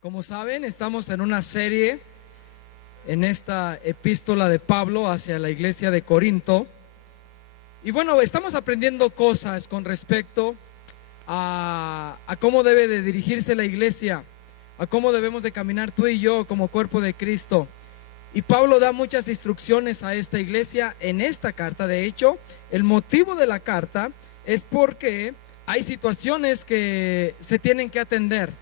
Como saben, estamos en una serie en esta epístola de Pablo hacia la iglesia de Corinto. Y bueno, estamos aprendiendo cosas con respecto a cómo debe de dirigirse la iglesia, a cómo debemos de caminar tú y yo como cuerpo de Cristo. Y Pablo da muchas instrucciones a esta iglesia en esta carta. De hecho, el motivo de la carta es porque hay situaciones que se tienen que atender.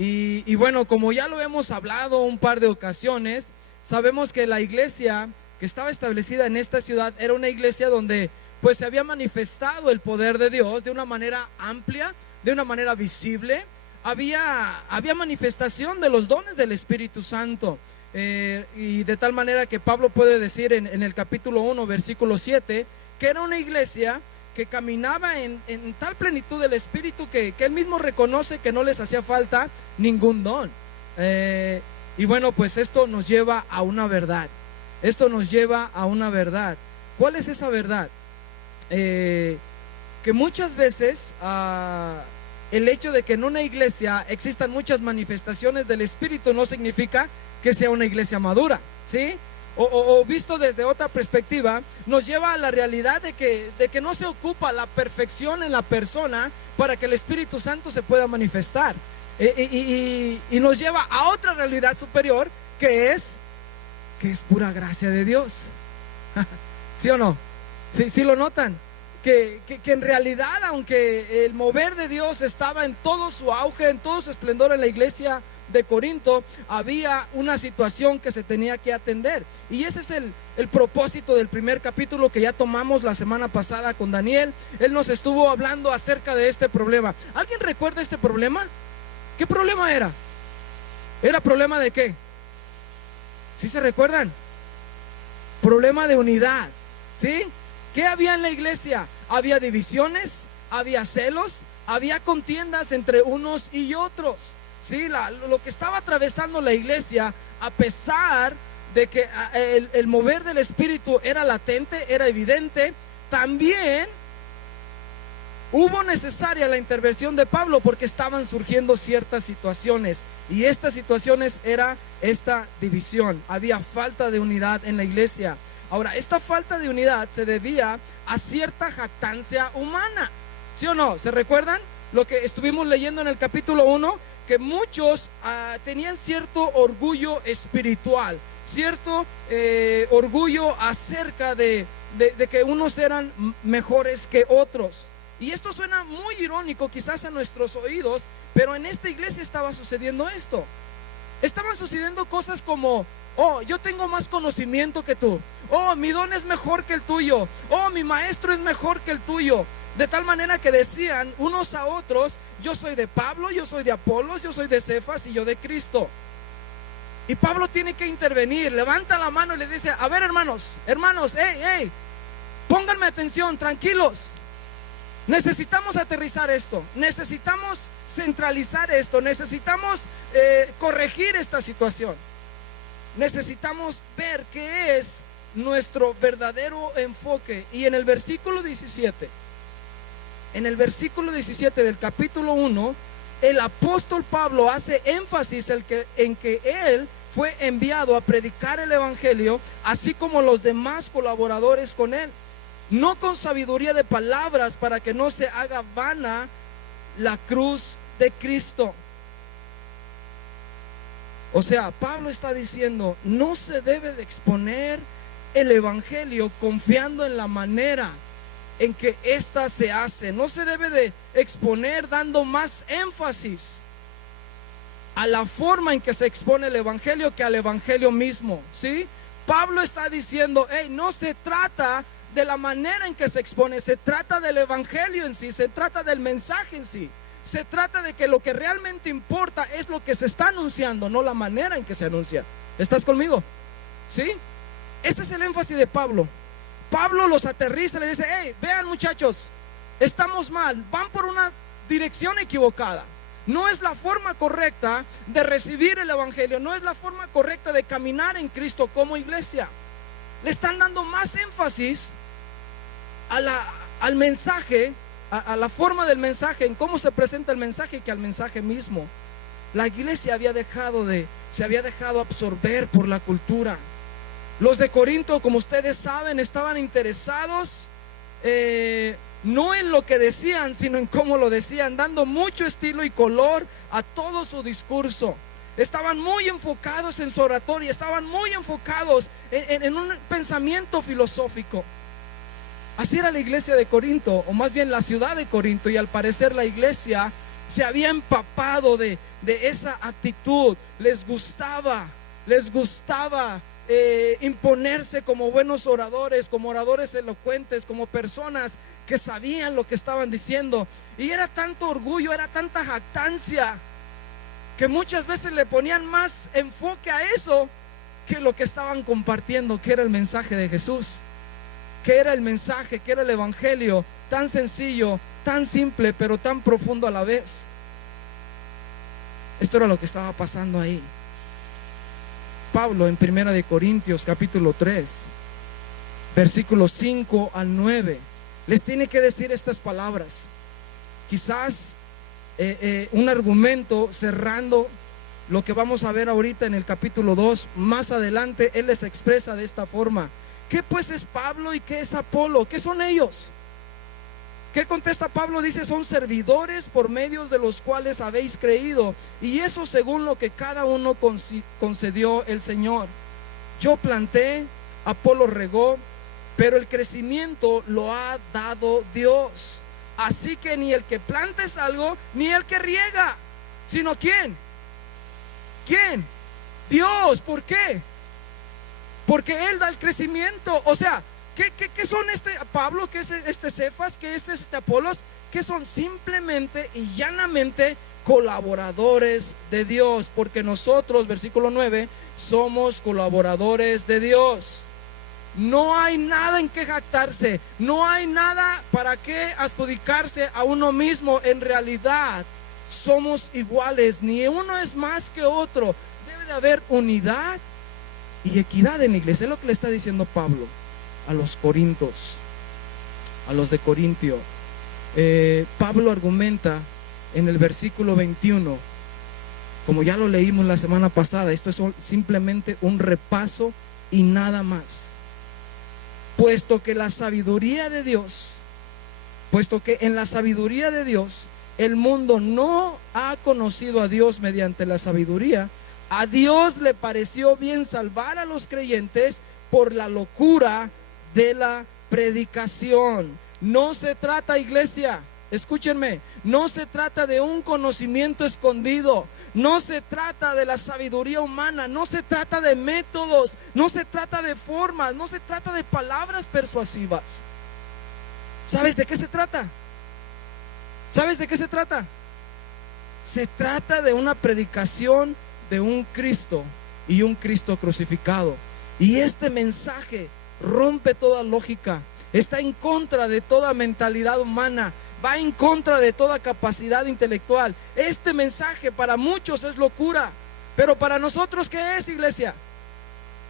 Y bueno, como ya lo hemos hablado un par de ocasiones, sabemos que la iglesia que estaba establecida en esta ciudad era una iglesia donde pues se había manifestado el poder de Dios de una manera amplia, de una manera visible. Había manifestación de los dones del Espíritu Santo. Y de tal manera que Pablo puede decir en el capítulo 1, versículo 7, que era una iglesia que caminaba en tal plenitud del Espíritu que él mismo reconoce que no les hacía falta ningún don. Y bueno, pues esto nos lleva a una verdad. Esto nos lleva a una verdad. ¿Cuál es esa verdad? Que muchas veces el hecho de que en una iglesia existan muchas manifestaciones del Espíritu no significa que sea una iglesia madura, ¿sí? O visto desde otra perspectiva, nos lleva a la realidad de que no se ocupa la perfección en la persona para que el Espíritu Santo se pueda manifestar. Y nos lleva a otra realidad superior que es pura gracia de Dios. ¿Sí o no? ¿Sí lo notan? Que en realidad, aunque el mover de Dios estaba en todo su auge, en todo su esplendor en la iglesia de Corinto, había una situación que se tenía que atender. Y ese es el propósito del primer capítulo que ya tomamos la semana pasada con Daniel. Él nos estuvo hablando acerca de este problema. ¿Alguien recuerda este problema? ¿Qué problema era? ¿Era problema de qué? ¿Sí se recuerdan? Problema de unidad, ¿sí? ¿Qué había en la iglesia? Había divisiones, había celos, había contiendas entre unos y otros. Sí, lo que estaba atravesando la iglesia, a pesar de que el mover del Espíritu era latente, era evidente, también hubo necesaria la intervención de Pablo porque estaban surgiendo ciertas situaciones. Y estas situaciones era esta división. Había falta de unidad en la iglesia. Ahora, esta falta de unidad se debía a cierta jactancia humana. ¿Sí o no? ¿Se recuerdan lo que estuvimos leyendo en el capítulo 1? Que muchos tenían cierto orgullo espiritual, cierto orgullo acerca de que unos eran mejores que otros. Y esto suena muy irónico quizás a nuestros oídos, pero en esta iglesia estaba sucediendo esto. Estaban sucediendo cosas como: oh, yo tengo más conocimiento que tú. Oh, mi don es mejor que el tuyo. Oh, mi maestro es mejor que el tuyo. De tal manera que decían unos a otros: yo soy de Pablo, yo soy de Apolos, yo soy de Cefas y yo de Cristo. Y Pablo tiene que intervenir, levanta la mano y le dice: a ver, hermanos, hey, pónganme atención, tranquilos. Necesitamos aterrizar esto, necesitamos centralizar esto, necesitamos corregir esta situación. Necesitamos ver qué es nuestro verdadero enfoque. Y en el versículo 17, del capítulo 1, el apóstol Pablo hace énfasis en que él fue enviado a predicar el evangelio, así como los demás colaboradores con él, no con sabiduría de palabras, para que no se haga vana la cruz de Cristo. O sea, Pablo está diciendo: no se debe de exponer el evangelio confiando en la manera en que ésta se hace. No se debe de exponer dando más énfasis a la forma en que se expone el evangelio que al evangelio mismo, ¿sí? Pablo está diciendo: hey, no se trata de la manera en que se expone, se trata del evangelio en sí, se trata del mensaje en sí. Se trata de que lo que realmente importa es lo que se está anunciando, no la manera en que se anuncia. ¿Estás conmigo? ¿Sí? Ese es el énfasis de Pablo. Pablo los aterriza, le dice: hey, vean, muchachos, estamos mal, van por una dirección equivocada. No es la forma correcta de recibir el evangelio, no es la forma correcta de caminar en Cristo como iglesia. Le están dando más énfasis al mensaje, a la forma del mensaje, en cómo se presenta el mensaje, que al mensaje mismo. La iglesia se había dejado absorber por la cultura. Los de Corinto, como ustedes saben, estaban interesados no en lo que decían, sino en cómo lo decían, dando mucho estilo y color a todo su discurso. Estaban muy enfocados en su oratoria, estaban muy enfocados en un pensamiento filosófico. Así era la iglesia de Corinto, o más bien la ciudad de Corinto, y al parecer la iglesia se había empapado de esa actitud. Les gustaba imponerse como buenos oradores, como oradores elocuentes, como personas que sabían lo que estaban diciendo. Y era tanto orgullo, era tanta jactancia, que muchas veces le ponían más enfoque a eso que lo que estaban compartiendo, que era el mensaje de Jesús, que era el mensaje, que era el evangelio, tan sencillo, tan simple, pero tan profundo a la vez. Esto era lo que estaba pasando ahí. Pablo en 1 Corintios capítulo 3, versículos 5 al 9, les tiene que decir estas palabras. Quizás un argumento cerrando lo que vamos a ver ahorita en el capítulo 2. Más adelante él les expresa de esta forma: ¿qué pues es Pablo y qué es Apolo? ¿Qué son ellos? ¿Qué contesta Pablo? Dice: son servidores por medios de los cuales habéis creído, y eso según lo que cada uno concedió el Señor. Yo planté, Apolo regó, pero el crecimiento lo ha dado Dios. Así que ni el que planta es algo, ni el que riega, sino ¿quién? ¿Quién? Dios. ¿Por qué? Porque Él da el crecimiento. O sea, ¿qué son Pablo? ¿Qué es Cefas? ¿Qué es Apolos? Que son simplemente y llanamente colaboradores de Dios. Porque nosotros, versículo 9, somos colaboradores de Dios. No hay nada en que jactarse, no hay nada para qué adjudicarse a uno mismo. En realidad somos iguales, ni uno es más que otro. Debe de haber unidad y equidad en la iglesia. Es lo que le está diciendo Pablo a los corintios, a los de Corintio. Pablo argumenta en el versículo 21, como ya lo leímos la semana pasada. Esto es simplemente un repaso y nada más. Puesto que en la sabiduría de Dios el mundo no ha conocido a Dios mediante la sabiduría, a Dios le pareció bien salvar a los creyentes por la locura de la predicación. No se trata, iglesia, escúchenme, no se trata de un conocimiento escondido, no se trata de la sabiduría humana, no se trata de métodos, no se trata de formas, no se trata de palabras persuasivas. ¿Sabes de qué se trata? ¿Sabes de qué se trata? Se trata de una predicación de un Cristo y un Cristo crucificado. Y este mensaje rompe toda lógica, está en contra de toda mentalidad humana, va en contra de toda capacidad intelectual. Este mensaje para muchos es locura, pero para nosotros, ¿qué es, iglesia?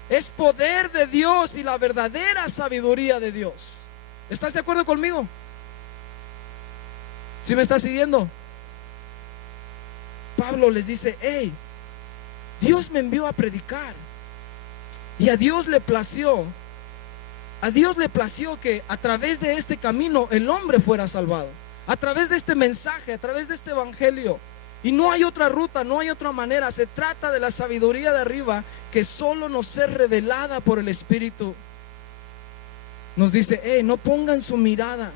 Es poder de Dios y la verdadera sabiduría de Dios. ¿Estás de acuerdo conmigo? ¿Sí me estás siguiendo? Pablo les dice: hey, Dios me envió a predicar, y a Dios le plació que a través de este camino el hombre fuera salvado, a través de este mensaje, a través de este evangelio. Y no hay otra ruta, no hay otra manera. Se trata de la sabiduría de arriba, que solo nos es revelada por el Espíritu. Nos dice: no pongan su mirada,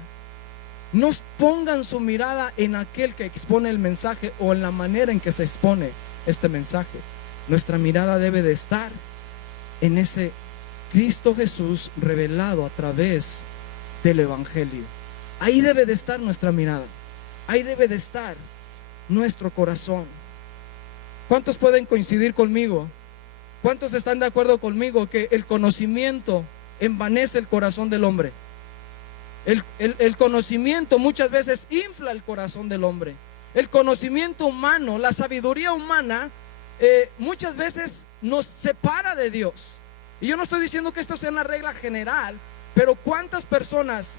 no pongan su mirada en aquel que expone el mensaje o en la manera en que se expone este mensaje. Nuestra mirada debe de estar en ese Cristo Jesús revelado a través del evangelio. Ahí debe de estar nuestra mirada, ahí debe de estar nuestro corazón. ¿Cuántos pueden coincidir conmigo? ¿Cuántos están de acuerdo conmigo que el conocimiento envanece el corazón del hombre? El conocimiento muchas veces infla el corazón del hombre. El conocimiento humano, la sabiduría humana, muchas veces nos separa de Dios. Y yo no estoy diciendo que esto sea una regla general, pero cuántas personas,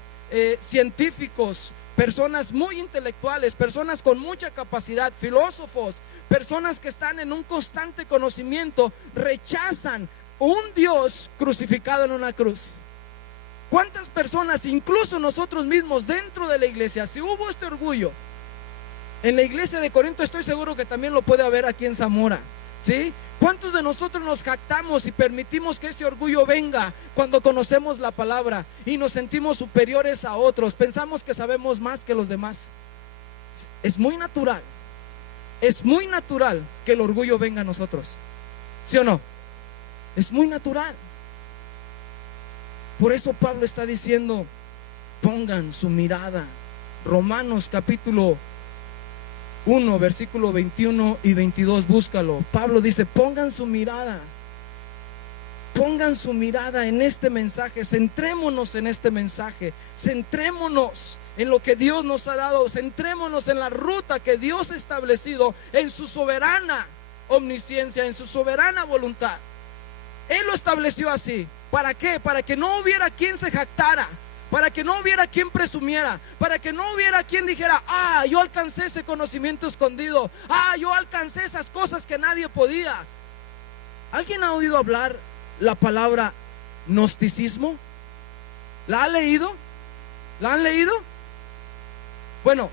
científicos, personas muy intelectuales, personas con mucha capacidad, filósofos, personas que están en un constante conocimiento, rechazan un Dios crucificado en una cruz. ¿Cuántas personas, incluso nosotros mismos dentro de la iglesia, si hubo este orgullo en la iglesia de Corinto, estoy seguro que también lo puede haber aquí en Zamora, ¿sí? ¿Cuántos de nosotros nos jactamos y permitimos que ese orgullo venga cuando conocemos la palabra y nos sentimos superiores a otros? Pensamos que sabemos más que los demás. Es muy natural que el orgullo venga a nosotros, ¿sí o no? Es muy natural. Por eso Pablo está diciendo, pongan su mirada. Romanos capítulo 1, versículo 21 y 22, búscalo. Pablo dice, pongan su mirada en este mensaje. Centrémonos en este mensaje. Centrémonos en lo que Dios nos ha dado. Centrémonos en la ruta que Dios ha establecido, en su soberana omnisciencia, en su soberana voluntad. Él lo estableció así. ¿Para qué? Para que no hubiera quien se jactara, para que no hubiera quien presumiera, para que no hubiera quien dijera, yo alcancé ese conocimiento escondido, yo alcancé esas cosas que nadie podía. ¿Alguien ha oído hablar la palabra gnosticismo? ¿La ha leído? ¿La han leído? Bueno,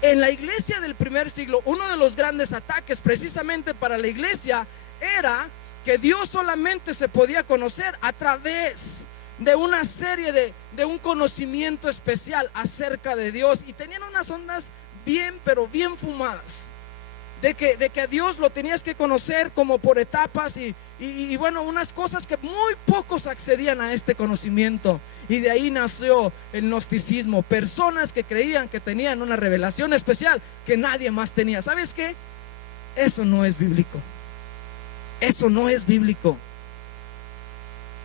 en la iglesia del primer siglo, uno de los grandes ataques precisamente para la iglesia era que Dios solamente se podía conocer a través de una serie de un conocimiento especial acerca de Dios. Y tenían unas ondas bien, pero bien fumadas, de que a Dios lo tenías que conocer como por etapas y bueno, unas cosas que muy pocos accedían a este conocimiento. Y de ahí nació el gnosticismo, personas que creían que tenían una revelación especial que nadie más tenía. ¿Sabes qué? Eso no es bíblico. Eso no es bíblico.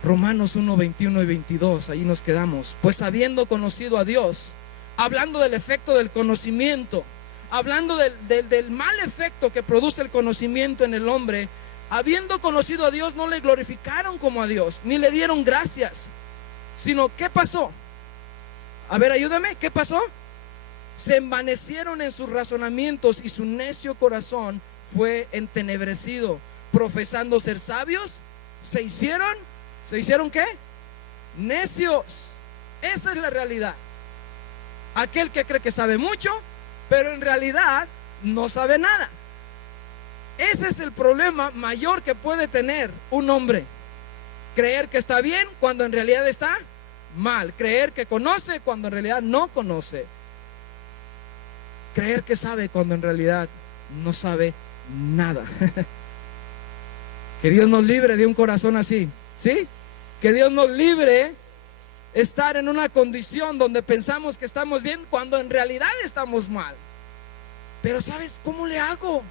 Romanos 1, 21 y 22, ahí nos quedamos. Pues habiendo conocido a Dios, hablando del efecto del conocimiento, hablando del mal efecto que produce el conocimiento en el hombre, habiendo conocido a Dios, no le glorificaron como a Dios, ni le dieron gracias, sino ¿qué pasó? A ver, ayúdame, ¿qué pasó? Se envanecieron en sus razonamientos y su necio corazón fue entenebrecido. Profesando ser sabios, ¿se hicieron qué? Necios. Esa es la realidad. Aquel que cree que sabe mucho, pero en realidad no sabe nada. Ese es el problema mayor que puede tener un hombre. Creer que está bien cuando en realidad está mal. Creer que conoce cuando en realidad no conoce. Creer que sabe cuando en realidad no sabe nada. Que Dios nos libre de un corazón así, ¿sí? Que Dios nos libre estar en una condición donde pensamos que estamos bien cuando en realidad estamos mal. Pero ¿sabes cómo le hago?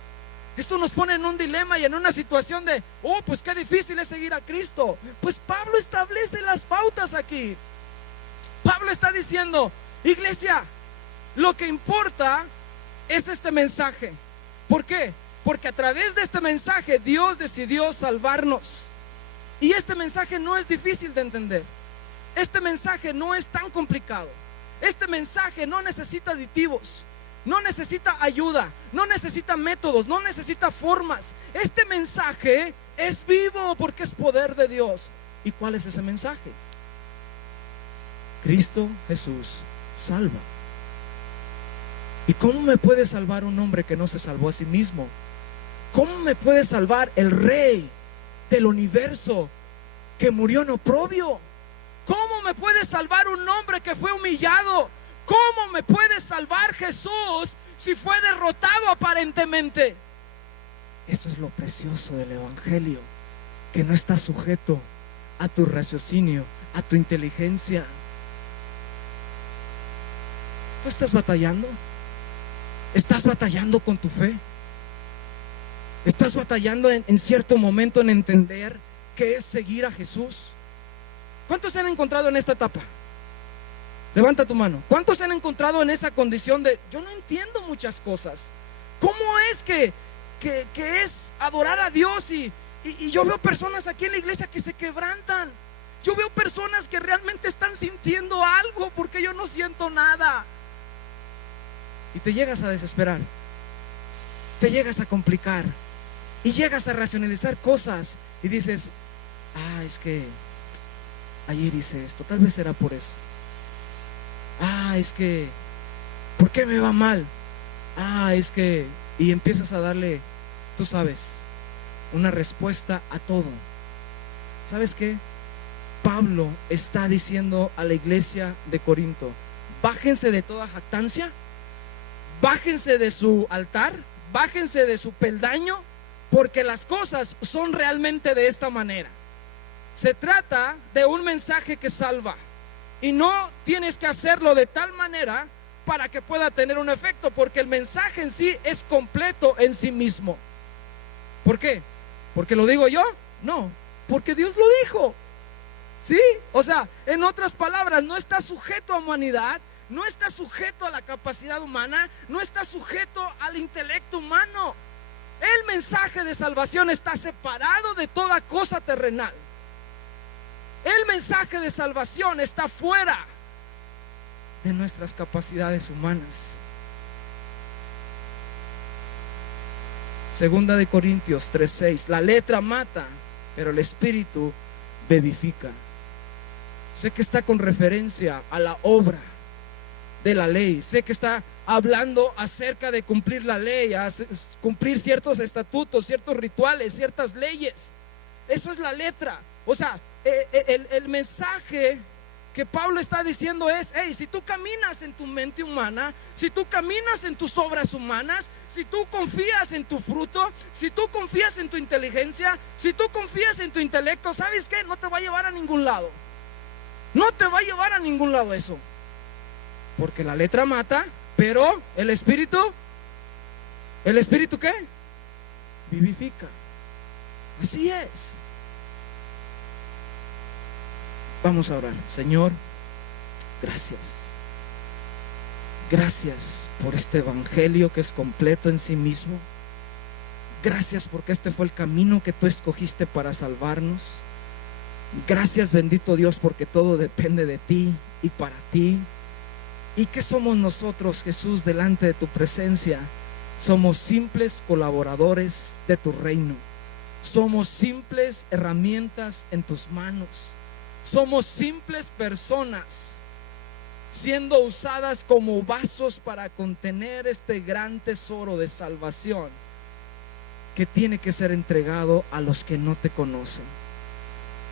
Esto nos pone en un dilema y en una situación de, pues qué difícil es seguir a Cristo. Pues Pablo establece las pautas aquí. Pablo está diciendo, iglesia, lo que importa es este mensaje. ¿Por qué? Porque a través de este mensaje Dios decidió salvarnos. Y este mensaje no es difícil de entender. Este mensaje no es tan complicado. Este mensaje no necesita aditivos, no necesita ayuda, no necesita métodos, no necesita formas. Este mensaje es vivo porque es poder de Dios. ¿Y cuál es ese mensaje? Cristo Jesús salva. ¿Y cómo me puede salvar un hombre que no se salvó a sí mismo? ¿Cómo me puede salvar el Rey del universo que murió en oprobio? ¿Cómo me puede salvar un hombre que fue humillado? ¿Cómo me puede salvar Jesús si fue derrotado aparentemente? Eso es lo precioso del Evangelio, que no está sujeto a tu raciocinio, a tu inteligencia. ¿Tú estás batallando? ¿Estás batallando con tu fe? ¿Estás batallando en cierto momento en entender qué es seguir a Jesús? ¿Cuántos se han encontrado en esta etapa? Levanta tu mano. ¿Cuántos se han encontrado en esa condición de yo no entiendo muchas cosas? ¿Cómo es que es adorar a Dios? Y yo veo personas aquí en la iglesia que se quebrantan. Yo veo personas que realmente están sintiendo algo porque yo no siento nada. y te llegas a desesperar, te llegas a complicar y llegas a racionalizar cosas y dices, es que ayer hice esto, tal vez será por eso. Es que, ¿por qué me va mal? Es que, y empiezas a darle, tú sabes, una respuesta a todo. ¿Sabes qué? Pablo está diciendo a la iglesia de Corinto: bájense de toda jactancia, bájense de su altar, bájense de su peldaño, porque las cosas son realmente de esta manera. Se trata de un mensaje que salva, y no tienes que hacerlo de tal manera para que pueda tener un efecto, porque el mensaje en sí es completo en sí mismo. ¿Por qué? ¿Porque lo digo yo? No, porque Dios lo dijo. ¿Sí? O sea, en otras palabras, no está sujeto a humanidad, no está sujeto a la capacidad humana, no está sujeto al intelecto humano. El mensaje de salvación está separado de toda cosa terrenal. El mensaje de salvación está fuera de nuestras capacidades humanas. Segunda de Corintios 3:6: la letra mata, pero el espíritu vivifica. Sé que está con referencia a la obra de la ley. Sé que está hablando acerca de cumplir la ley, cumplir ciertos estatutos, ciertos rituales, ciertas leyes. Eso es la letra. O sea, el mensaje que Pablo está diciendo es: si tú caminas en tu mente humana, si tú caminas en tus obras humanas, si tú confías en tu fruto, si tú confías en tu inteligencia, si tú confías en tu intelecto, ¿sabes qué? No te va a llevar a ningún lado. No te va a llevar a ningún lado eso. Porque la letra mata, pero el espíritu ¿qué? Vivifica. Así es. Vamos a orar. Señor, gracias. Gracias por este evangelio que es completo en sí mismo. Gracias porque este fue el camino que tú escogiste para salvarnos. Gracias, bendito Dios, porque todo depende de ti y para ti. ¿Y qué somos nosotros, Jesús, delante de tu presencia? Somos simples colaboradores de tu reino. Somos simples herramientas en tus manos. Somos simples personas siendo usadas como vasos para contener este gran tesoro de salvación que tiene que ser entregado a los que no te conocen.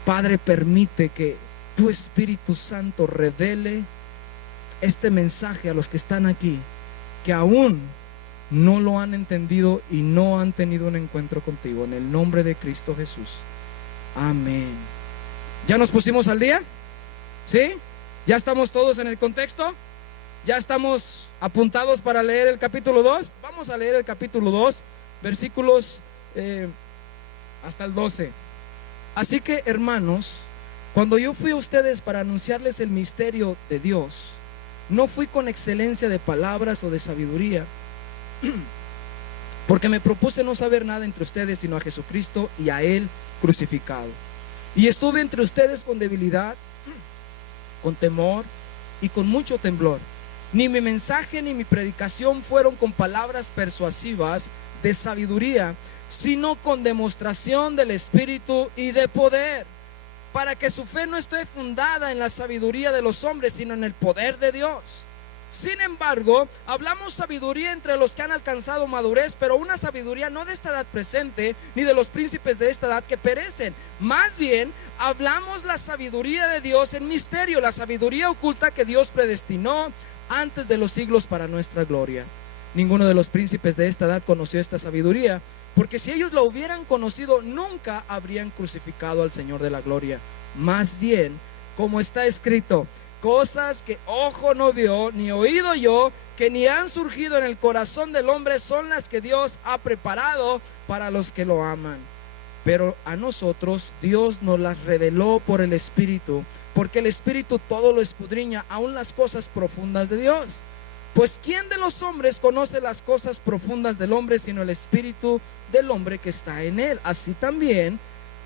Padre, permite que tu Espíritu Santo revele este mensaje a los que están aquí, que aún no lo han entendido y no han tenido un encuentro contigo. En el nombre de Cristo Jesús. Amén. ¿Ya nos pusimos al día? ¿Sí? ¿Ya estamos todos en el contexto? ¿Ya estamos apuntados para leer el capítulo 2? Vamos a leer el capítulo 2, versículos hasta el 12. Así que, hermanos, cuando yo fui a ustedes para anunciarles el misterio de Dios, no fui con excelencia de palabras o de sabiduría, porque me propuse no saber nada entre ustedes sino a Jesucristo y a Él crucificado. Y estuve entre ustedes con debilidad, con temor y con mucho temblor. Ni mi mensaje ni mi predicación fueron con palabras persuasivas de sabiduría, sino con demostración del Espíritu y de poder, para que su fe no esté fundada en la sabiduría de los hombres, sino en el poder de Dios. Sin embargo, hablamos sabiduría entre los que han alcanzado madurez, pero una sabiduría no de esta edad presente, ni de los príncipes de esta edad que perecen. Más bien, hablamos la sabiduría de Dios en misterio, la sabiduría oculta que Dios predestinó antes de los siglos para nuestra gloria. Ninguno de los príncipes de esta edad conoció esta sabiduría, porque si ellos la hubieran conocido, nunca habrían crucificado al Señor de la gloria. Más bien, como está escrito: cosas que ojo no vio, ni oído yo, que ni han surgido en el corazón del hombre, son las que Dios ha preparado para los que lo aman. Pero a nosotros Dios nos las reveló por el Espíritu, porque el Espíritu todo lo escudriña, aun las cosas profundas de Dios. Pues ¿quién de los hombres conoce las cosas profundas del hombre sino el Espíritu del hombre que está en él? Así también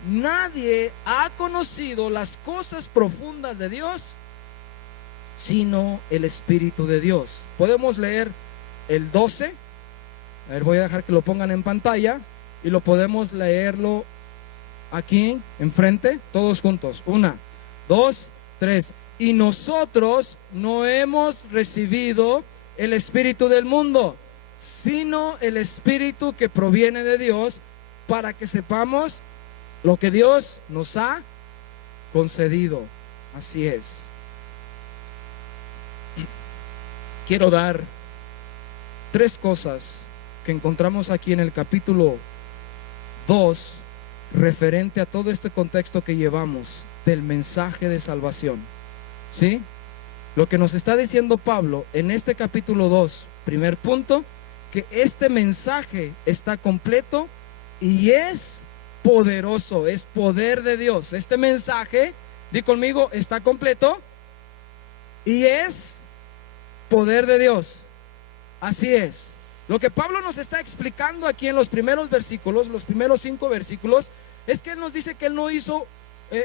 nadie ha conocido las cosas profundas de Dios sino el Espíritu de Dios. Podemos leer el 12. A ver, voy a dejar que lo pongan en pantalla y lo podemos leerlo aquí enfrente, todos juntos. 1, 2, 3. Y nosotros no hemos recibido el espíritu del mundo, sino el espíritu que proviene de Dios, para que sepamos lo que Dios nos ha concedido. Así es. Quiero dar 3 cosas que encontramos aquí en el capítulo 2 referente a todo este contexto que llevamos del mensaje de salvación. ¿Sí? Lo que nos está diciendo Pablo en este capítulo 2, primer punto, que este mensaje está completo y es poderoso, es poder de Dios. Este mensaje, di conmigo, está completo y es poder de Dios. Así es. Lo que Pablo nos está explicando aquí en los primeros versículos, los primeros 5 versículos, es que él nos dice que él no hizo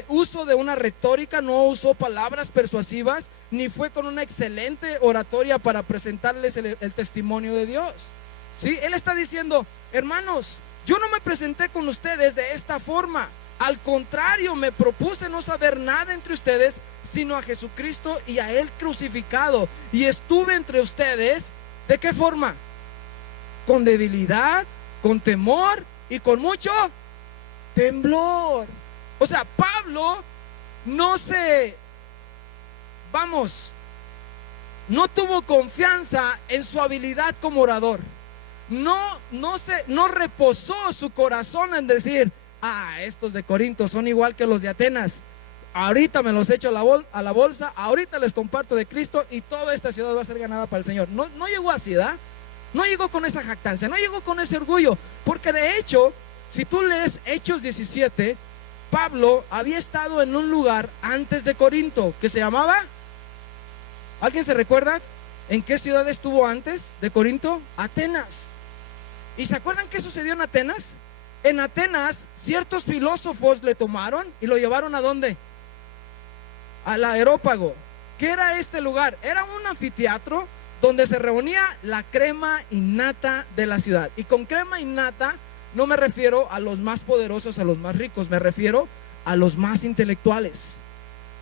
uso de una retórica, no usó palabras persuasivas, ni fue con una excelente oratoria para presentarles el testimonio de Dios. ¿Sí? Él está diciendo, hermanos, yo no me presenté con ustedes de esta forma. Al contrario, me propuse no saber nada entre ustedes, sino a Jesucristo y a Él crucificado. Y estuve entre ustedes, ¿de qué forma? Con debilidad, con temor y con mucho temblor. O sea, Pablo no tuvo confianza en su habilidad como orador. No reposó su corazón en decir, estos de Corinto son igual que los de Atenas. Ahorita me los echo a la bolsa, ahorita les comparto de Cristo y toda esta ciudad va a ser ganada para el Señor. No llegó así, ¿verdad? No llegó con esa jactancia, no llegó con ese orgullo, porque de hecho, si tú lees Hechos 17, Pablo había estado en un lugar antes de Corinto que se llamaba, ¿alguien se recuerda en qué ciudad estuvo antes de Corinto? Atenas. ¿Y se acuerdan qué sucedió en Atenas? En Atenas ciertos filósofos le tomaron y lo llevaron ¿a dónde? Al Areópago. ¿Qué era este lugar? Era un anfiteatro donde se reunía la crema innata de la ciudad. Y con crema innata no me refiero a los más poderosos, a los más ricos, me refiero a los más intelectuales,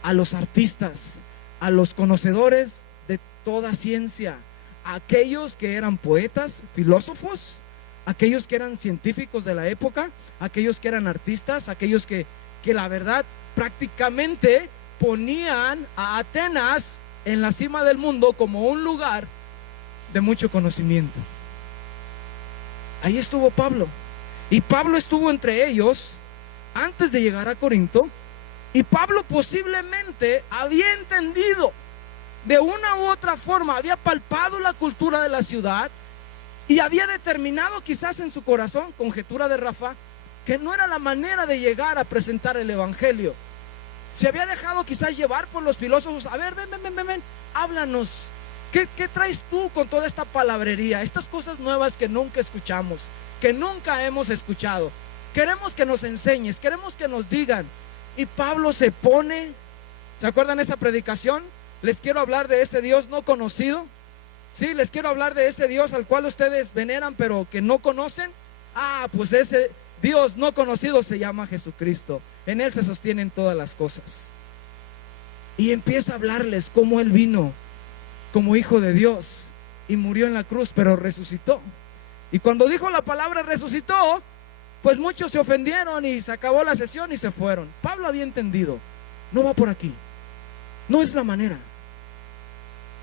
a los artistas, a los conocedores de toda ciencia, a aquellos que eran poetas, filósofos, aquellos que eran científicos de la época, aquellos que eran artistas, aquellos que la verdad prácticamente ponían a Atenas en la cima del mundo como un lugar de mucho conocimiento. Ahí estuvo Pablo. Y Pablo estuvo entre ellos antes de llegar a Corinto. Y Pablo posiblemente había entendido de una u otra forma, había palpado la cultura de la ciudad y había determinado quizás en su corazón, conjetura de Rafa, que no era la manera de llegar a presentar el evangelio. Se había dejado quizás llevar por los filósofos. A ver, ven, háblanos. ¿Qué traes tú con toda esta palabrería? Estas cosas nuevas que nunca escuchamos, que nunca hemos escuchado. Queremos que nos enseñes, queremos que nos digan. Y Pablo se pone, ¿se acuerdan esa predicación? Les quiero hablar de ese Dios no conocido. Sí, les quiero hablar de ese Dios al cual ustedes veneran pero que no conocen. Pues ese Dios no conocido se llama Jesucristo. En Él se sostienen todas las cosas. Y empieza a hablarles cómo Él vino como hijo de Dios y murió en la cruz, pero resucitó. Y cuando dijo la palabra resucitó, pues muchos se ofendieron y se acabó la sesión y se fueron. Pablo había entendido, no va por aquí, no es la manera.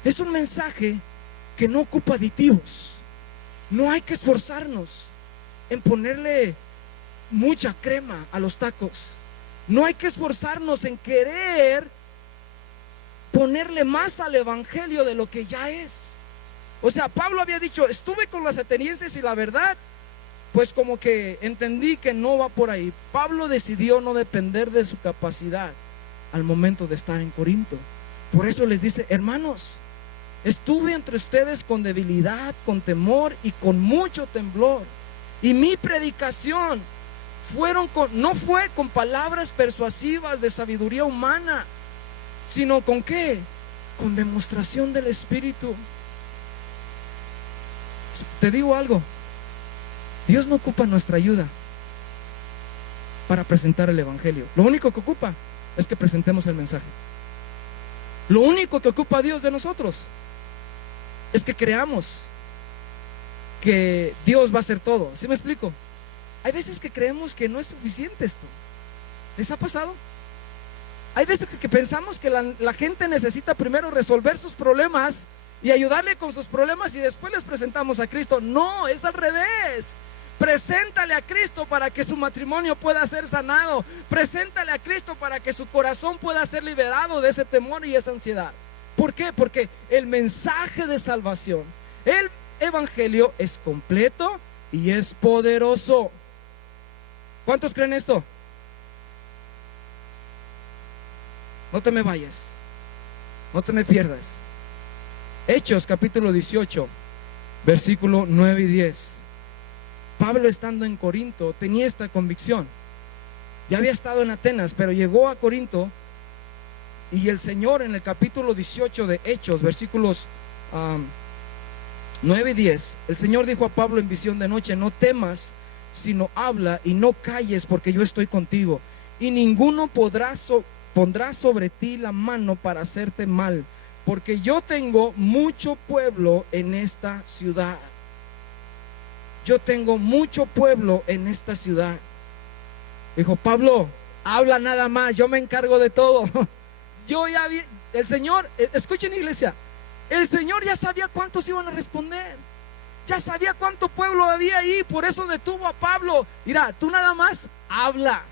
Es un mensaje que no ocupa aditivos. No hay que esforzarnos en ponerle mucha crema a los tacos. No hay que esforzarnos en querer ponerle más al evangelio de lo que ya es. O sea, Pablo había dicho, estuve con los atenienses y la verdad, pues como que entendí que no va por ahí. Pablo decidió no depender de su capacidad al momento de estar en Corinto. Por eso les dice, hermanos, estuve entre ustedes con debilidad, con temor y con mucho temblor. Y mi predicación no fue con palabras persuasivas de sabiduría humana, sino con ¿qué? Con demostración del Espíritu. Te digo algo, Dios no ocupa nuestra ayuda para presentar el evangelio. Lo único que ocupa es que presentemos el mensaje. Lo único que ocupa Dios de nosotros es que creamos que Dios va a hacer todo. ¿Sí me explico? Hay veces que creemos que no es suficiente esto. ¿Les ha pasado? Hay veces que pensamos que la gente necesita primero resolver sus problemas y ayudarle con sus problemas y después les presentamos a Cristo. No, es al revés. Preséntale a Cristo para que su matrimonio pueda ser sanado. Preséntale a Cristo para que su corazón pueda ser liberado de ese temor y esa ansiedad. ¿Por qué? Porque el mensaje de salvación, el evangelio, es completo y es poderoso. ¿Cuántos creen esto? No te me vayas, no te me pierdas. Hechos capítulo 18, versículo 9 y 10. Pablo, estando en Corinto, tenía esta convicción. Ya había estado en Atenas, pero llegó a Corinto y el Señor, en el capítulo 18 de Hechos, versículos 9 y 10, el Señor dijo a Pablo en visión de noche: no temas, sino habla y no calles, porque yo estoy contigo, y ninguno pondrá sobre ti la mano para hacerte mal, porque yo tengo mucho pueblo en esta ciudad. Yo tengo mucho pueblo en esta ciudad. Dijo Pablo: habla nada más, yo me encargo de todo. Yo ya vi, el Señor, escuchen, iglesia, el Señor ya sabía cuántos iban a responder. Ya sabía cuánto pueblo había ahí, por eso detuvo a Pablo. Mira, tú nada más habla,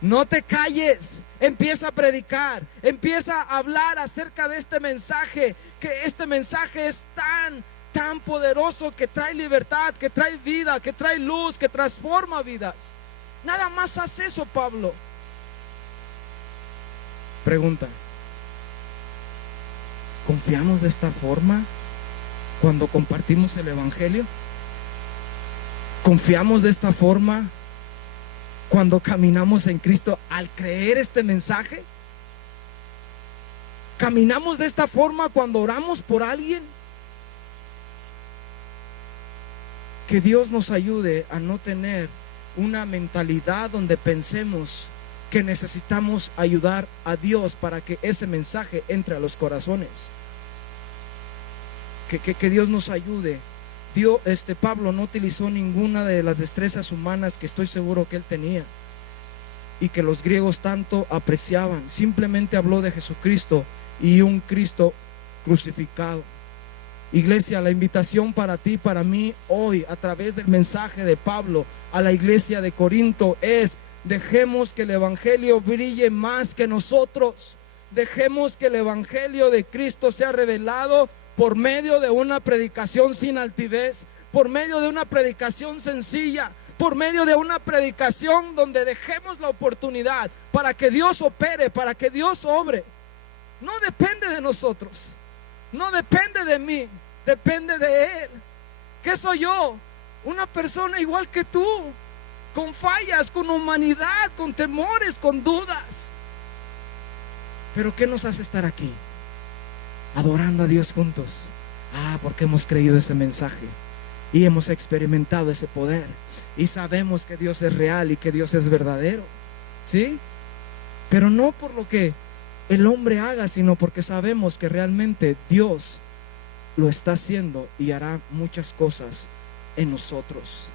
no te calles, empieza a predicar, empieza a hablar acerca de este mensaje, que este mensaje es tan poderoso, que trae libertad, que trae vida, que trae luz, que transforma vidas. Nada más haz eso, Pablo. Pregunta: ¿confiamos de esta forma cuando compartimos el evangelio? ¿Confiamos de esta forma cuando caminamos en Cristo al creer este mensaje? ¿Caminamos de esta forma cuando oramos por alguien? Que Dios nos ayude a no tener una mentalidad donde pensemos que necesitamos ayudar a Dios para que ese mensaje entre a los corazones. Que Dios nos ayude. Pablo no utilizó ninguna de las destrezas humanas que estoy seguro que él tenía y que los griegos tanto apreciaban. Simplemente habló de Jesucristo y un Cristo crucificado. Iglesia, la invitación para ti, para mí hoy, a través del mensaje de Pablo a la iglesia de Corinto, es: dejemos que el evangelio brille más que nosotros. Dejemos que el evangelio de Cristo sea revelado por medio de una predicación sin altivez, por medio de una predicación sencilla, por medio de una predicación donde dejemos la oportunidad para que Dios opere, para que Dios obre. No depende de nosotros, no depende de mí, depende de Él. ¿Qué soy yo? Una persona igual que tú, con fallas, con humanidad, con temores, con dudas. Pero ¿qué nos hace estar aquí? Adorando a Dios juntos. Porque hemos creído ese mensaje y hemos experimentado ese poder y sabemos que Dios es real y que Dios es verdadero. ¿Sí? Pero no por lo que el hombre haga, sino porque sabemos que realmente Dios lo está haciendo y hará muchas cosas en nosotros.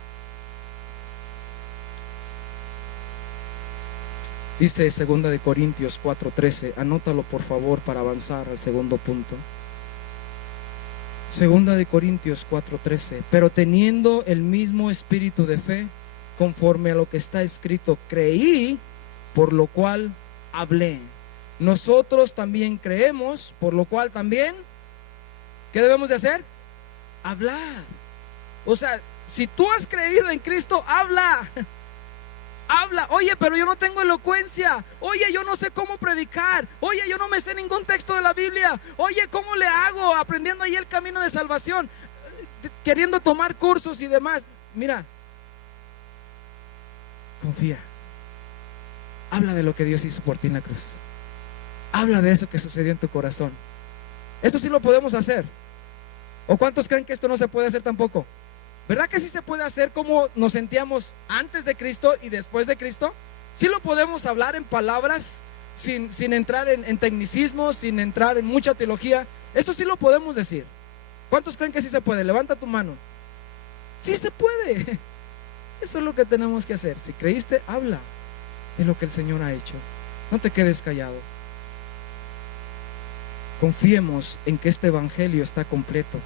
Dice 2 Corintios 4:13, anótalo por favor para avanzar al segundo punto. 2 Corintios 4:13, pero teniendo el mismo espíritu de fe, conforme a lo que está escrito, creí, por lo cual hablé. Nosotros también creemos, por lo cual también, ¿qué debemos de hacer? Hablar. O sea, si tú has creído en Cristo, habla. Habla. Oye, pero yo no tengo elocuencia. Oye, yo no sé cómo predicar. Oye, yo no me sé ningún texto de la Biblia. Oye, ¿cómo le hago? Aprendiendo ahí el camino de salvación, queriendo tomar cursos y demás. Mira, confía. Habla de lo que Dios hizo por ti en la cruz. Habla de eso que sucedió en tu corazón. Eso sí lo podemos hacer. ¿O cuántos creen que esto no se puede hacer tampoco? ¿Verdad que sí se puede hacer como nos sentíamos antes de Cristo y después de Cristo? Sí lo podemos hablar en palabras sin entrar en tecnicismos, sin entrar en mucha teología. Eso sí lo podemos decir. ¿Cuántos creen que sí se puede? Levanta tu mano. Sí se puede. Eso es lo que tenemos que hacer. Si creíste, habla de lo que el Señor ha hecho. No te quedes callado. Confiemos en que este evangelio está completo.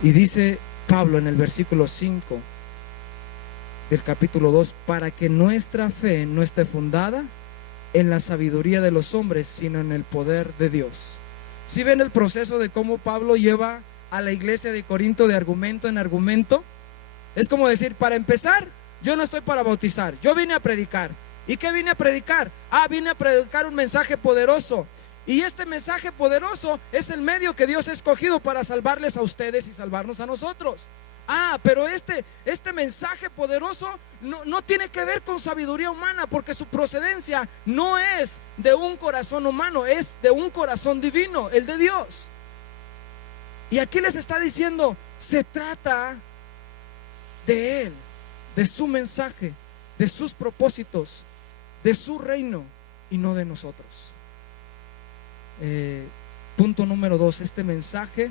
Y dice Pablo en el versículo 5 del capítulo 2, para que nuestra fe no esté fundada en la sabiduría de los hombres, sino en el poder de Dios. ¿Sí ven el proceso de cómo Pablo lleva a la iglesia de Corinto de argumento en argumento? Es como decir, para empezar, yo no estoy para bautizar, yo vine a predicar. ¿Y qué vine a predicar? Vine a predicar un mensaje poderoso. Y este mensaje poderoso es el medio que Dios ha escogido para salvarles a ustedes y salvarnos a nosotros. Pero este mensaje poderoso no tiene que ver con sabiduría humana, porque su procedencia no es de un corazón humano, es de un corazón divino, el de Dios. Y aquí les está diciendo, se trata de Él, de su mensaje, de sus propósitos, de su reino y no de nosotros. Punto número 2, este mensaje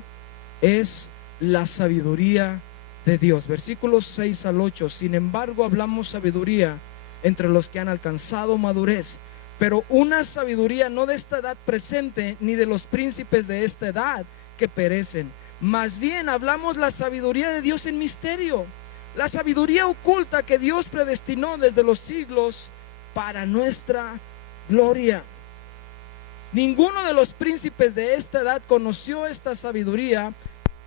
es la sabiduría de Dios. Versículos 6 al 8. Sin embargo, hablamos sabiduría entre los que han alcanzado madurez, pero una sabiduría no de esta edad presente, ni de los príncipes de esta edad que perecen. Más bien hablamos la sabiduría de Dios en misterio, la sabiduría oculta que Dios predestinó desde los siglos para nuestra gloria. Ninguno de los príncipes de esta edad conoció esta sabiduría.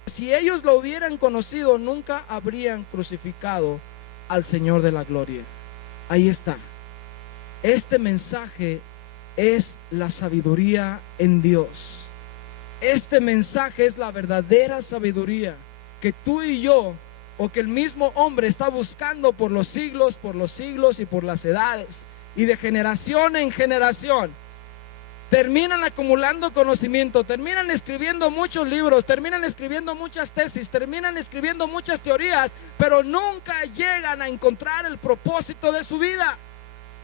Si ellos lo hubieran conocido, nunca habrían crucificado al Señor de la gloria. Ahí está. Este mensaje es la sabiduría en Dios. Este mensaje es la verdadera sabiduría que tú y yo, o que el mismo hombre está buscando por los siglos y por las edades, y de generación en generación. Terminan acumulando conocimiento, terminan escribiendo muchos libros, terminan escribiendo muchas tesis, terminan escribiendo muchas teorías, pero nunca llegan a encontrar el propósito de su vida.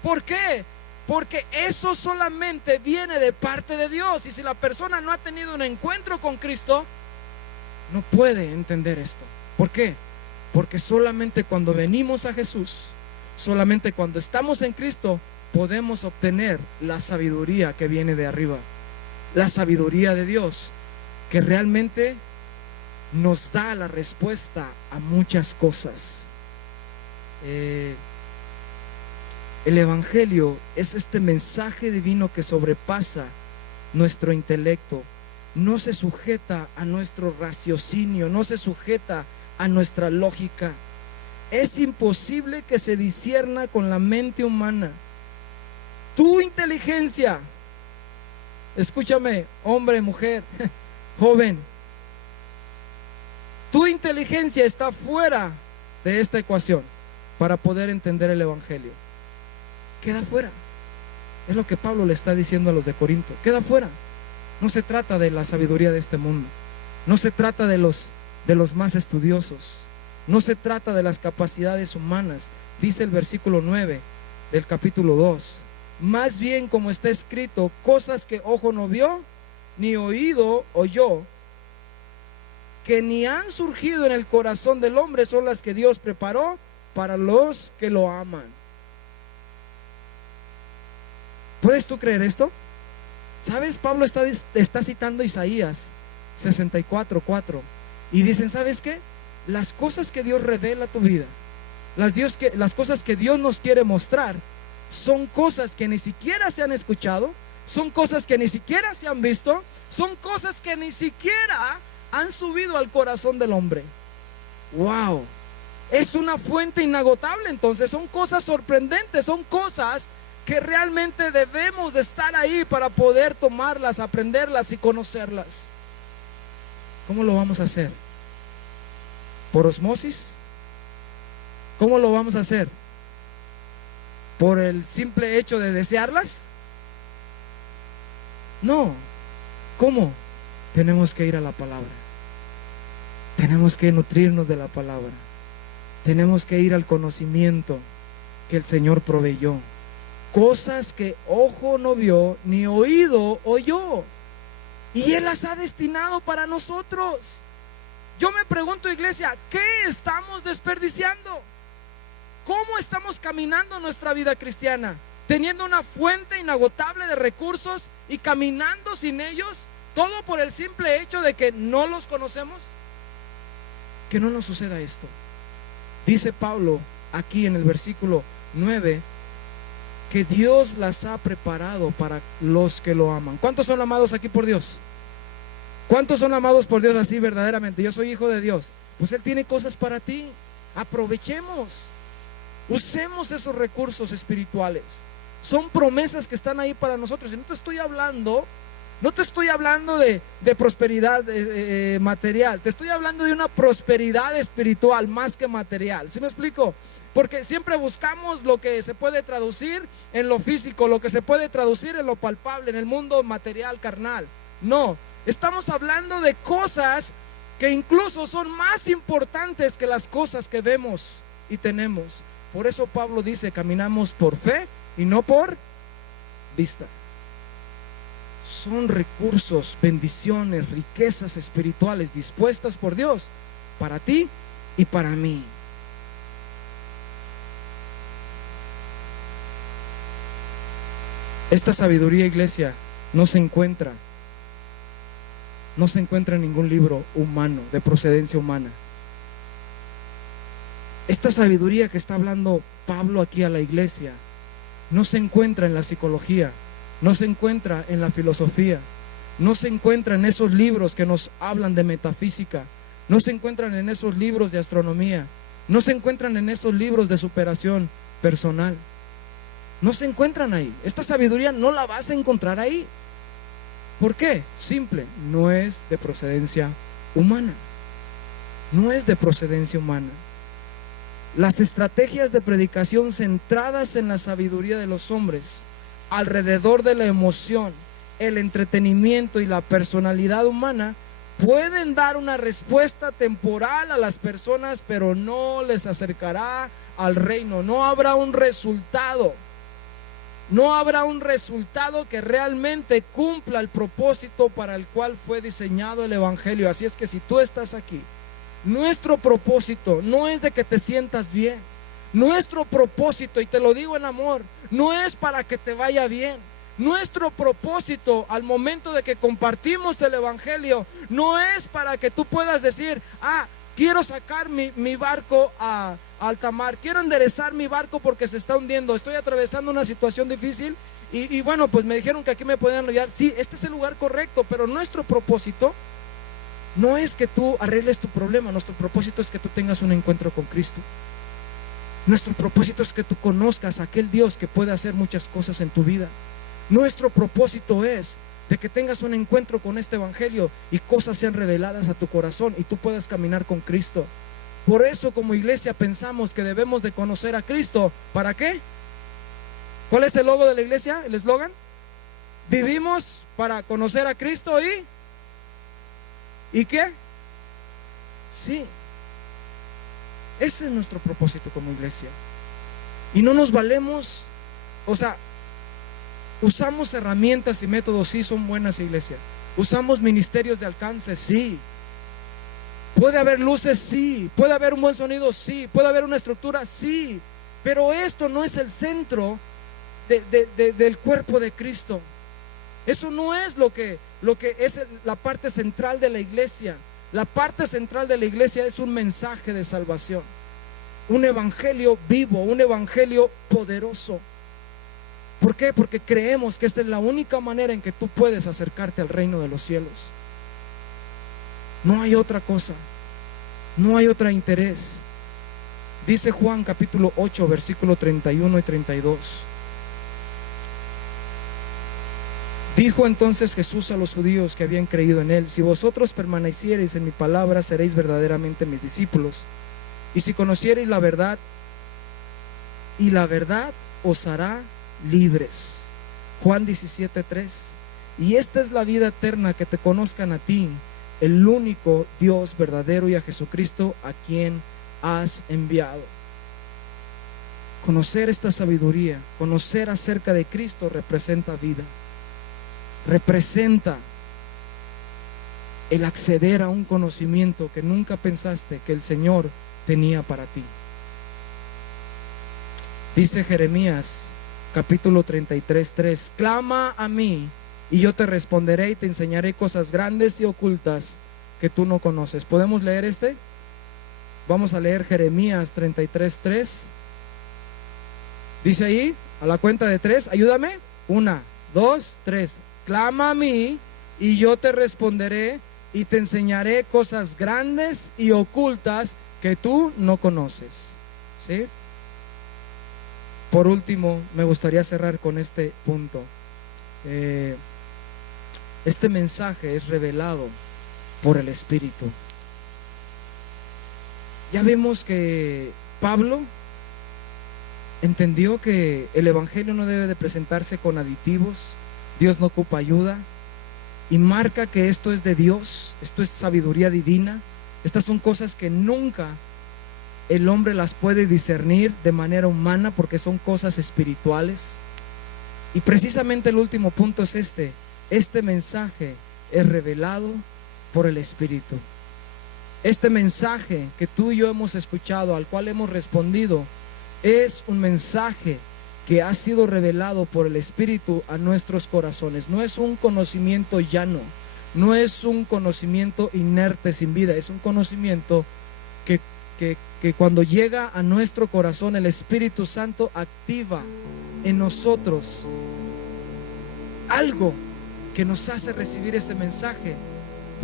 ¿Por qué? Porque eso solamente viene de parte de Dios. Y si la persona no ha tenido un encuentro con Cristo, no puede entender esto. ¿Por qué? Porque solamente cuando venimos a Jesús, solamente cuando estamos en Cristo, podemos obtener la sabiduría que viene de arriba, la sabiduría de Dios, que realmente nos da la respuesta a muchas cosas. El evangelio es este mensaje divino que sobrepasa nuestro intelecto, no se sujeta a nuestro raciocinio, no se sujeta a nuestra lógica. Es imposible que se discierna con la mente humana. Tu inteligencia, escúchame, hombre, mujer, joven, tu inteligencia está fuera de esta ecuación para poder entender el evangelio. Queda fuera. Es lo que Pablo le está diciendo a los de Corinto. Queda fuera. No se trata de la sabiduría de este mundo, no se trata de los más estudiosos, no se trata de las capacidades humanas. Dice el versículo 9 del capítulo 2. Más bien, como está escrito, cosas que ojo no vio, ni oído oyó, que ni han surgido en el corazón del hombre, son las que Dios preparó para los que lo aman. ¿Puedes tú creer esto? ¿Sabes? Pablo está citando Isaías 64:4 y dicen, ¿sabes qué? Las cosas que Dios revela a tu vida, las cosas que Dios nos quiere mostrar, son cosas que ni siquiera se han escuchado, son cosas que ni siquiera se han visto, son cosas que ni siquiera han subido al corazón del hombre. ¡Wow! Es una fuente inagotable. Entonces son cosas sorprendentes, son cosas que realmente debemos de estar ahí para poder tomarlas, aprenderlas y conocerlas. ¿Cómo lo vamos a hacer? ¿Por osmosis? ¿Cómo lo vamos a hacer? ¿Por el simple hecho de desearlas? No. ¿Cómo? Tenemos que ir a la palabra. Tenemos que nutrirnos de la palabra. Tenemos que ir al conocimiento que el Señor proveyó. Cosas que ojo no vio, ni oído oyó. Y Él las ha destinado para nosotros. Yo me pregunto, iglesia, ¿qué estamos desperdiciando? ¿Cómo estamos caminando nuestra vida cristiana? Teniendo una fuente inagotable de recursos y caminando sin ellos, todo por el simple hecho de que no los conocemos. Que no nos suceda esto. Dice Pablo aquí en el versículo 9 que Dios las ha preparado para los que lo aman. ¿Cuántos son amados aquí por Dios? ¿Cuántos son amados por Dios así verdaderamente? Yo soy hijo de Dios. Pues Él tiene cosas para ti. Aprovechemos. Usemos esos recursos espirituales. Son promesas que están ahí para nosotros. Y no te estoy hablando de prosperidad material. Te estoy hablando de una prosperidad espiritual más que material. ¿Sí me explico? Porque siempre buscamos lo que se puede traducir en lo físico, lo que se puede traducir en lo palpable, en el mundo material, carnal. No, estamos hablando de cosas que incluso son más importantes que las cosas que vemos y tenemos. Por eso Pablo dice, caminamos por fe y no por vista. Son recursos, bendiciones, riquezas espirituales dispuestas por Dios para ti y para mí. Esta sabiduría, iglesia, no se encuentra en ningún libro humano, de procedencia humana. Esta sabiduría que está hablando Pablo aquí a la iglesia no se encuentra en la psicología, no se encuentra en la filosofía, no se encuentra en esos libros que nos hablan de metafísica, no se encuentran en esos libros de astronomía, no se encuentran en esos libros de superación personal. No se encuentran ahí. Esta sabiduría no la vas a encontrar ahí. ¿Por qué? Simple, no es de procedencia humana. No es de procedencia humana. Las estrategias de predicación centradas en la sabiduría de los hombres, alrededor de la emoción, el entretenimiento y la personalidad humana, pueden dar una respuesta temporal a las personas, pero no les acercará al reino. No habrá un resultado. No habrá un resultado que realmente cumpla el propósito para el cual fue diseñado el evangelio. Así es que si tú estás aquí, nuestro propósito no es de que te sientas bien. Nuestro propósito, y te lo digo en amor, no es para que te vaya bien. Nuestro propósito al momento de que compartimos el evangelio no es para que tú puedas decir, quiero sacar mi barco a alta mar, quiero enderezar mi barco porque se está hundiendo, estoy atravesando una situación difícil y bueno, pues me dijeron que aquí me podían ayudar. Sí, este es el lugar correcto, pero nuestro propósito no es que tú arregles tu problema. Nuestro propósito es que tú tengas un encuentro con Cristo. Nuestro propósito es que tú conozcas a aquel Dios que puede hacer muchas cosas en tu vida. Nuestro propósito es de que tengas un encuentro con este evangelio y cosas sean reveladas a tu corazón y tú puedas caminar con Cristo. Por eso como iglesia pensamos que debemos de conocer a Cristo. ¿Para qué? ¿Cuál es el logo de la iglesia? ¿El eslogan? Vivimos para conocer a Cristo ¿y qué? Sí. Ese es nuestro propósito como iglesia. Y no nos valemos, usamos herramientas y métodos, sí, son buenas, iglesia. Usamos ministerios de alcance, sí. Puede haber luces, sí. Puede haber un buen sonido, sí. Puede haber una estructura, sí. Pero esto no es el centro del cuerpo de Cristo. Eso no es lo que es la parte central de la iglesia. La parte central de la iglesia es un mensaje de salvación, un evangelio vivo, un evangelio poderoso. ¿Por qué? Porque creemos que esta es la única manera en que tú puedes acercarte al reino de los cielos. No hay otra cosa, no hay otro interés. Dice Juan capítulo 8 versículo 31 y 32. Dijo entonces Jesús a los judíos que habían creído en él: si vosotros permaneciereis en mi palabra, seréis verdaderamente mis discípulos, y si conociereis la verdad, y la verdad os hará libres. Juan 17:3. Y esta es la vida eterna, que te conozcan a ti, el único Dios verdadero y a Jesucristo a quien has enviado. Conocer esta sabiduría, conocer acerca de Cristo representa vida, representa el acceder a un conocimiento que nunca pensaste que el Señor tenía para ti. Dice Jeremías capítulo 33:3: clama a mí y yo te responderé y te enseñaré cosas grandes y ocultas que tú no conoces. ¿Podemos leer este? Vamos a leer Jeremías 33:3. Dice ahí, a la cuenta de 3, ayúdame. 1, 2, 3. Clama a mí y yo te responderé y te enseñaré cosas grandes y ocultas que tú no conoces. ¿Sí? Por último, me gustaría cerrar con este punto. Este mensaje es revelado por el Espíritu. Ya vemos que Pablo entendió que el Evangelio no debe de presentarse con aditivos. Dios no ocupa ayuda, y marca que esto es de Dios, esto es sabiduría divina. Estas son cosas que nunca el hombre las puede discernir de manera humana, porque son cosas espirituales. Y precisamente el último punto es este mensaje es revelado por el Espíritu. Este mensaje que tú y yo hemos escuchado, al cual hemos respondido, es un mensaje que ha sido revelado por el Espíritu a nuestros corazones. No es un conocimiento llano, no es un conocimiento inerte sin vida, es un conocimiento que cuando llega a nuestro corazón, el Espíritu Santo activa en nosotros algo que nos hace recibir ese mensaje.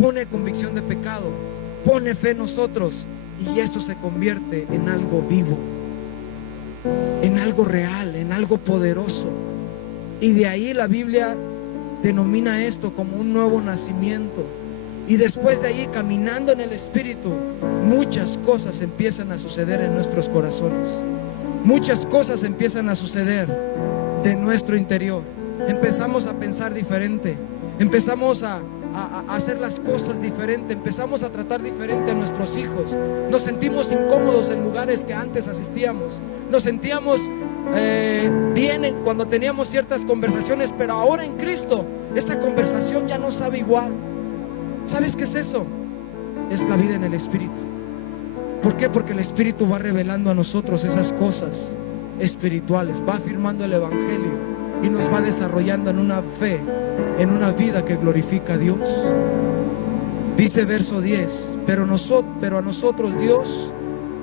Pone convicción de pecado, pone fe en nosotros, y eso se convierte en algo vivo, en algo real, en algo poderoso. Y de ahí la Biblia denomina esto como un nuevo nacimiento. Y después de ahí, caminando en el Espíritu, muchas cosas empiezan a suceder en nuestros corazones. Muchas cosas empiezan a suceder de nuestro interior. Empezamos a pensar diferente, empezamos a hacer las cosas diferente, empezamos a tratar diferente a nuestros hijos. Nos sentimos incómodos en lugares que antes asistíamos. Nos sentíamos bien cuando teníamos ciertas conversaciones, pero ahora en Cristo esa conversación ya no sabe igual. ¿Sabes qué es eso? Es la vida en el Espíritu. ¿Por qué? Porque el Espíritu va revelando a nosotros esas cosas espirituales, va afirmando el Evangelio y nos va desarrollando en una fe, en una vida que glorifica a Dios. Dice verso 10: pero a nosotros Dios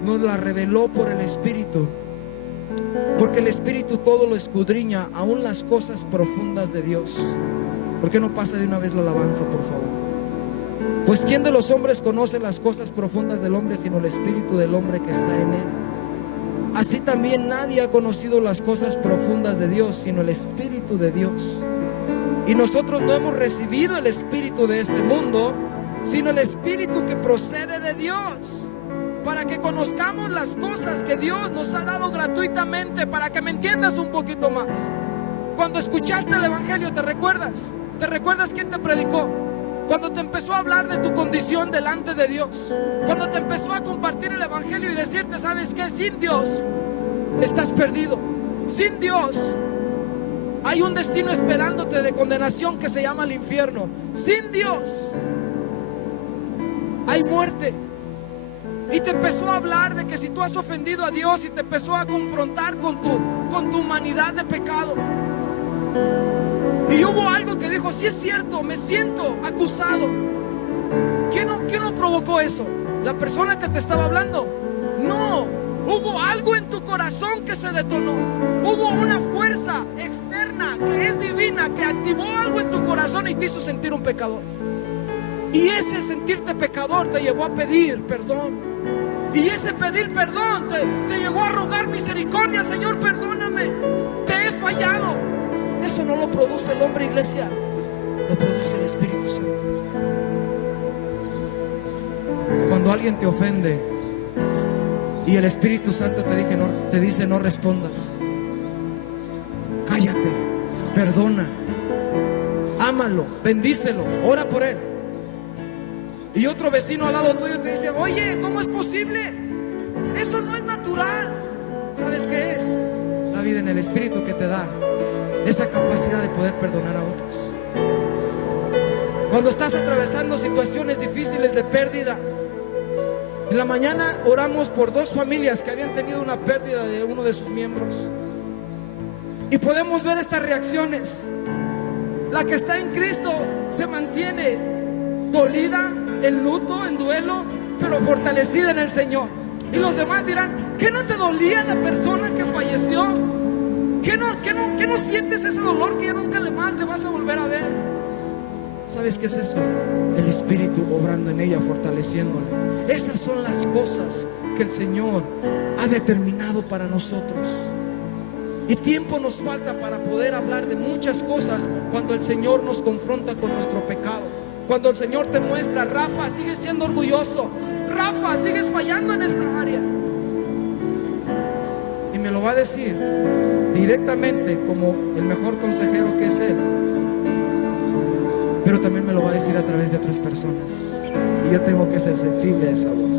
nos la reveló por el Espíritu, porque el Espíritu todo lo escudriña, aún las cosas profundas de Dios. ¿Por qué no pasa de una vez la alabanza, por favor? Pues ¿quién de los hombres conoce las cosas profundas del hombre sino el espíritu del hombre que está en él? Así también nadie ha conocido las cosas profundas de Dios sino el Espíritu de Dios. Y nosotros no hemos recibido el espíritu de este mundo, sino el Espíritu que procede de Dios, para que conozcamos las cosas que Dios nos ha dado gratuitamente. Para que me entiendas un poquito más, cuando escuchaste el Evangelio, ¿te recuerdas? ¿Te recuerdas quién te predicó? Cuando te empezó a hablar de tu condición delante de Dios, cuando te empezó a compartir el Evangelio y decirte: ¿sabes qué? Sin Dios estás perdido. Sin Dios hay un destino esperándote de condenación que se llama el infierno. Sin Dios hay muerte. Y te empezó a hablar de que si tú has ofendido a Dios, y te empezó a confrontar con tu humanidad de pecado. Y hubo algo que dijo: sí es cierto, me siento acusado. ¿Quién lo provocó eso? ¿La persona que te estaba hablando? No, hubo algo en tu corazón que se detonó. Hubo una fuerza externa que es divina, que activó algo en tu corazón y te hizo sentir un pecador. Y ese sentirte pecador te llevó a pedir perdón. Y ese pedir perdón te llevó a rogar misericordia: Señor, perdóname, te he fallado. Eso no lo produce el hombre, iglesia, lo produce el Espíritu Santo. Cuando alguien te ofende y el Espíritu Santo te dice no respondas, cállate, perdona, ámalo, bendícelo, ora por él. Y otro vecino al lado tuyo te dice: oye, ¿cómo es posible? Eso no es natural. ¿Sabes qué es? La vida en el Espíritu que te da esa capacidad de poder perdonar a otros. Cuando estás atravesando situaciones difíciles de pérdida, en la mañana oramos por 2 familias que habían tenido una pérdida de uno de sus miembros, y podemos ver estas reacciones. La que está en Cristo se mantiene dolida, en luto, en duelo, pero fortalecida en el Señor. Y los demás dirán: ¿qué no te dolía la persona que falleció? ¿Qué no sientes ese dolor que ya nunca más le vas a volver a ver? ¿Sabes qué es eso? El Espíritu obrando en ella, fortaleciéndola. Esas son las cosas que el Señor ha determinado para nosotros. Y tiempo nos falta para poder hablar de muchas cosas cuando el Señor nos confronta con nuestro pecado. Cuando el Señor te muestra: Rafa, sigues siendo orgulloso, Rafa, sigues fallando en esta área. Y me lo va a decir directamente, como el mejor consejero que es Él, pero también me lo va a decir a través de otras personas. Y yo tengo que ser sensible a esa voz.